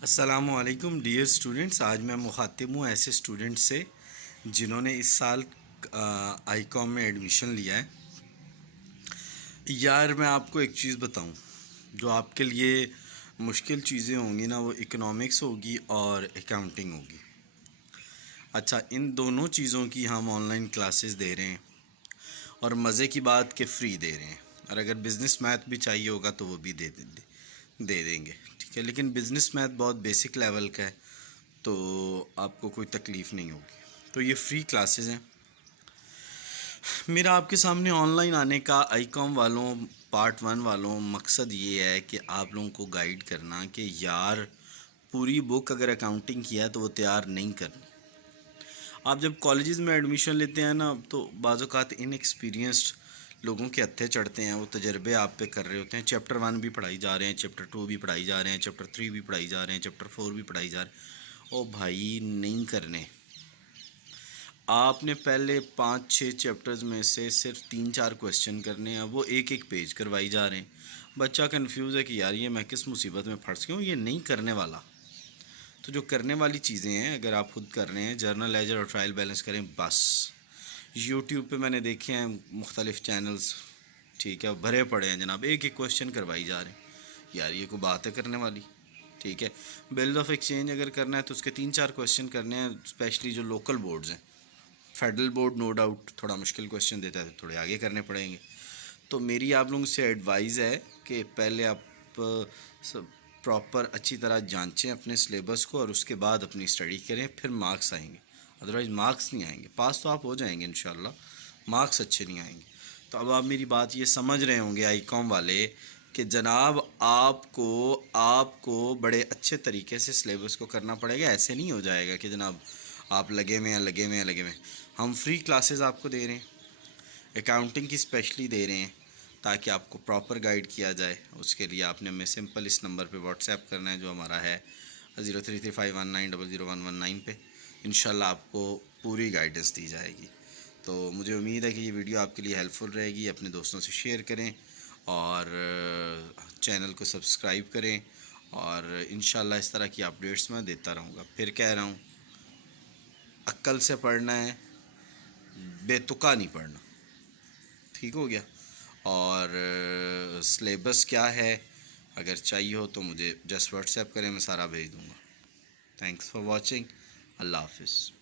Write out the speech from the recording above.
अस्सलामुअलैकुम dear students. आज मैं मुखातिब हूँ ऐसे स्टूडेंट्स से जिन्होंने इस साल आईकॉम में एडमिशन लिया है। यार मैं आपको एक चीज़ बताऊँ, जो आपके लिए मुश्किल चीज़ें होंगी ना, वो इकोनॉमिक्स होगी और अकाउंटिंग होगी। अच्छा, इन दोनों चीज़ों की हम ऑनलाइन क्लासेस दे रहे हैं और मज़े की बात के फ्री दे रहे हैं। और अगर बिज़नेस मैथ भी चाहिए होगा तो वो भी दे देंगे, ठीक है। लेकिन बिज़नेस मैथ बहुत बेसिक लेवल का है, तो आपको कोई तकलीफ़ नहीं होगी। तो ये फ्री क्लासेस हैं। मेरा आपके सामने ऑनलाइन आने का आईकॉम वालों पार्ट 1 वालों मकसद ये है कि आप लोगों को गाइड करना कि यार पूरी बुक अगर अकाउंटिंग किया है तो वो तैयार नहीं करनी। आप जब कॉलेजेस में एडमिशन लेते हैं ना, तो बाज़ औक़ात इनएक्सपीरियंस्ड लोगों के हत्थे चढ़ते हैं, वो तजर्बे आप पे कर रहे होते हैं। चैप्टर 1 भी पढ़ाई जा रहे हैं, चैप्टर 2 भी पढ़ाई जा रहे हैं, चैप्टर 3 भी पढ़ाई जा रहे हैं, चैप्टर 4 भी पढ़ाई जा रहे हैं। ओ भाई, नहीं करने। आपने पहले 5-6 चैप्टर्स में से सिर्फ 3-4 क्वेश्चन करने हैं, वो एक एक पेज करवाई जा रहे हैं। बच्चा कंफ्यूज है कि यार ये मैं किस मुसीबत में फंस गया हूँ, ये नहीं करने वाला। तो जो करने वाली चीज़ें हैं, अगर आप खुद कर रहे हैं, जर्नल लेजर और ट्रायल बैलेंस करें बस। यूट्यूब पे मैंने देखे हैं मुख्तलिफ़ चैनल्स, ठीक है, भरे पड़े हैं जनाब, एक एक क्वेश्चन करवाई जा रहे हैं। यार ये कोई बात है करने वाली, ठीक है। बिल्स ऑफ एक्सचेंज अगर करना है तो उसके 3-4 क्वेश्चन करने हैं, स्पेशली जो लोकल बोर्ड्स हैं। फेडरल बोर्ड नो डाउट थोड़ा मुश्किल क्वेश्चन देता है, तो थोड़े आगे करने पड़ेंगे। तो मेरी आप लोगों से एडवाइस है कि पहले आप प्रॉपर अच्छी तरह जांचें अपने सिलेबस को और उसके बाद अपनी स्टडी करें, फिर मार्क्स आएंगे। अदरवाइज़ मार्क्स नहीं आएंगे। पास तो आप हो जाएंगे इंशाल्लाह, मार्क्स अच्छे नहीं आएंगे। तो अब आप मेरी बात ये समझ रहे होंगे आईकॉम वाले कि जनाब आपको बड़े अच्छे तरीके से सिलेबस को करना पड़ेगा। ऐसे नहीं हो जाएगा कि जनाब आप लगे में। हम फ्री क्लासेस आपको दे रहे हैं, अकाउंटिंग की स्पेशली दे रहे हैं, ताकि आपको प्रॉपर गाइड किया जाए। उसके लिए आपने हमें सिंपल इस नंबर पे व्हाट्सएप करना है जो हमारा है 033519001119 पे। इंशाल्लाह आपको पूरी गाइडेंस दी जाएगी। तो मुझे उम्मीद है कि ये वीडियो आपके लिए हेल्पफुल रहेगी। अपने दोस्तों से शेयर करें और चैनल को सब्सक्राइब करें, और इंशाल्लाह इस तरह की अपडेट्स मैं देता रहूँगा। फिर कह रहा हूँ, अक्ल से पढ़ना है, बेतुका नहीं पढ़ना, ठीक हो गया। और सिलेबस क्या है, अगर चाहिए हो तो मुझे जस्ट व्हाट्सएप करें, मैं सारा भेज दूँगा। Thanks for watching. अल्लाह हाफिज़।